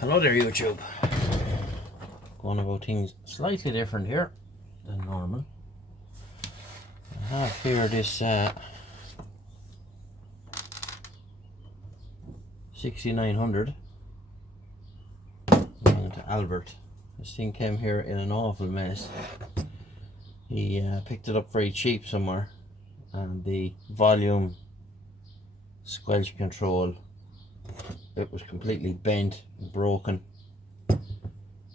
Hello there, YouTube. Going about things slightly different here than normal. I have here this 6900 belonging to Albert. This thing came here in an awful mess. He picked it up very cheap somewhere, and the volume squelch control, it was completely bent and broken,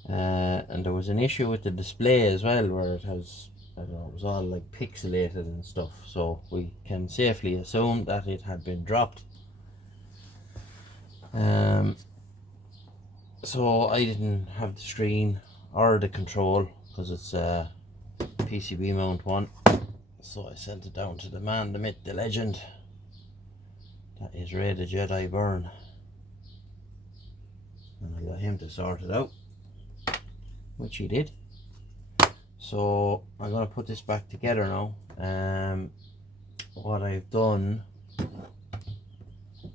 and there was an issue with the display as well, where it has, I don't know, it was all like pixelated and stuff, so we can safely assume that it had been dropped. So I didn't have the screen or the control because it's a PCB mount one, so I sent it down to the man, the myth, the legend, that is Ray the Jedi Byrne, and I got him to sort it out, which he did. So I'm going to put this back together now. What I've done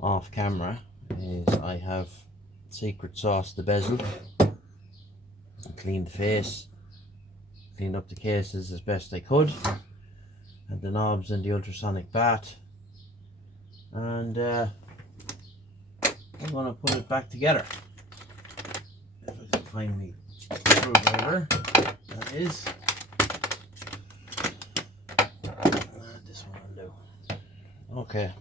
off camera is I have secret sauce the bezel and cleaned the face, cleaned up the cases as best I could, and the knobs and the ultrasonic bat, and I'm going to put it back together. If I can find me screwdriver, that is. This one will do. Okay.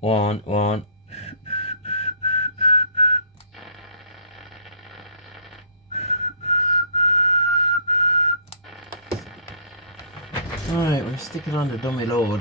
One. Alright, we'll stick it on the dummy load.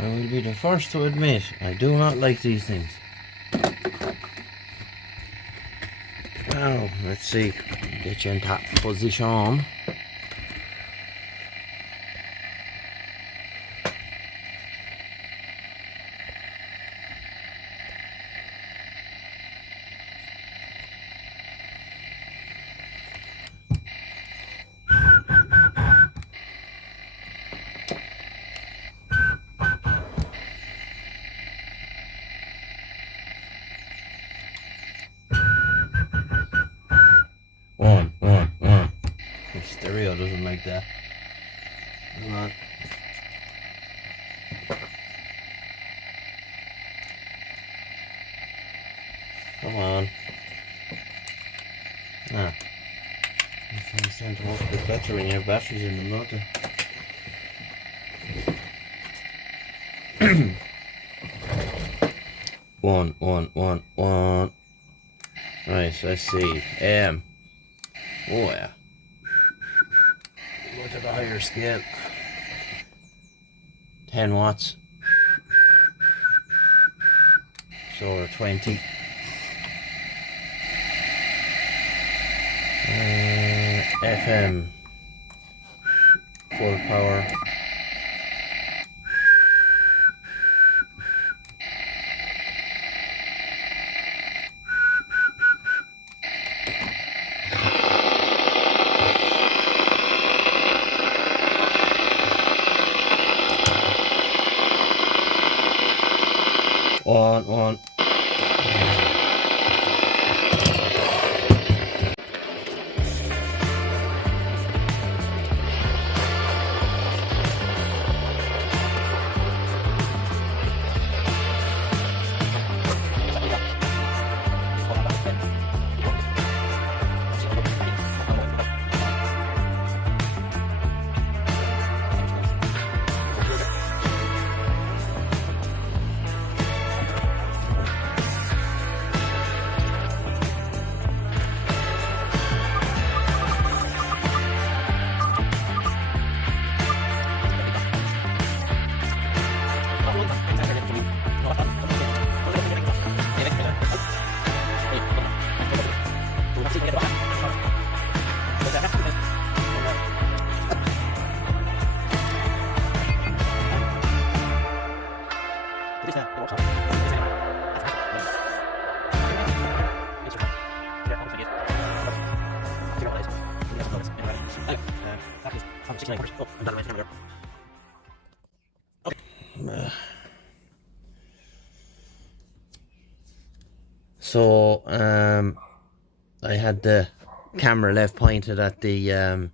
I will be the first to admit I do not like these things. Now, let's see. Get you in that position. One. The stereo doesn't like that. Come on. Come on. Ah. It's time to work a bit better when you have batteries in them, not they? One. Right, so let's see. Oh yeah. Go to the higher scale. 10 watts. So 20. FM. Full power. One. So I had the camera left pointed at the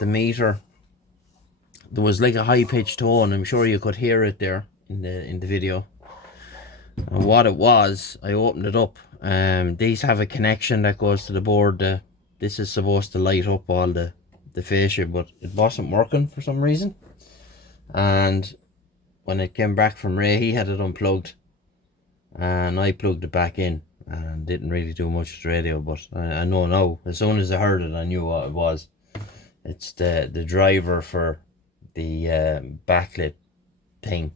meter. There was like a high pitched tone. I'm sure you could hear it there in the video. And what it was, I opened it up. These have a connection that goes to the board. This is supposed to light up all the fascia, but it wasn't working for some reason. And when it came back from Ray, he had it unplugged, and I plugged it back in, and didn't really do much with the radio. But I know now, as soon as I heard it, I knew what it was. It's the driver for the backlit thing.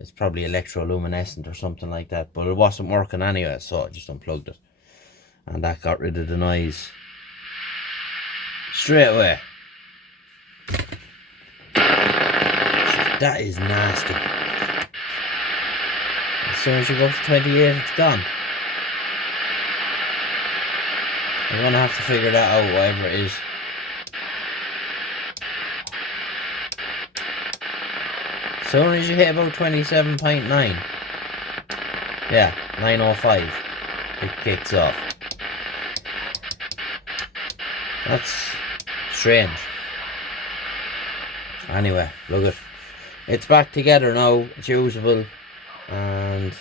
It's probably electroluminescent or something like that, but it wasn't working anyway, so I just unplugged it, and that got rid of the noise straight away. That is nasty. As soon as you go up to 28, it's gone. I'm gonna have to figure that out, whatever it is. As soon as you hit about 27.9, yeah, 905, it kicks off. That's strange. Anyway, look it's back together now, it's usable, and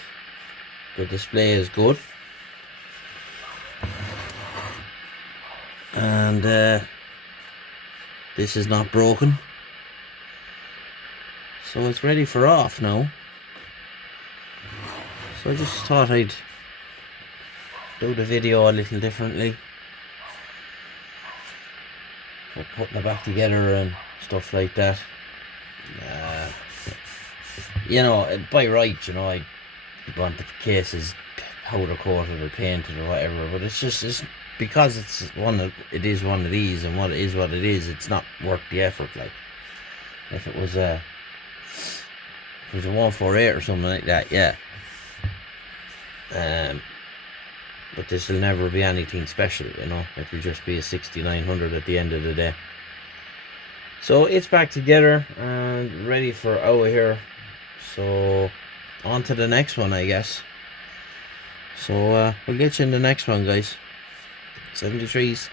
the display is good. And this is not broken. So it's ready for off now. So I just thought I'd do the video a little differently. For putting it back together and stuff like that. you know, by right, you know, I want the cases powder coated or painted or whatever, but it's because it is one of these, and what it is, it's not worth the effort. Like if it was a 148 or something like that, yeah. But this will never be anything special, you know. It'll just be a 6900 at the end of the day. So it's back together and ready for out here. So on to the next one, I guess. So we'll get you in the next one, guys. 73s.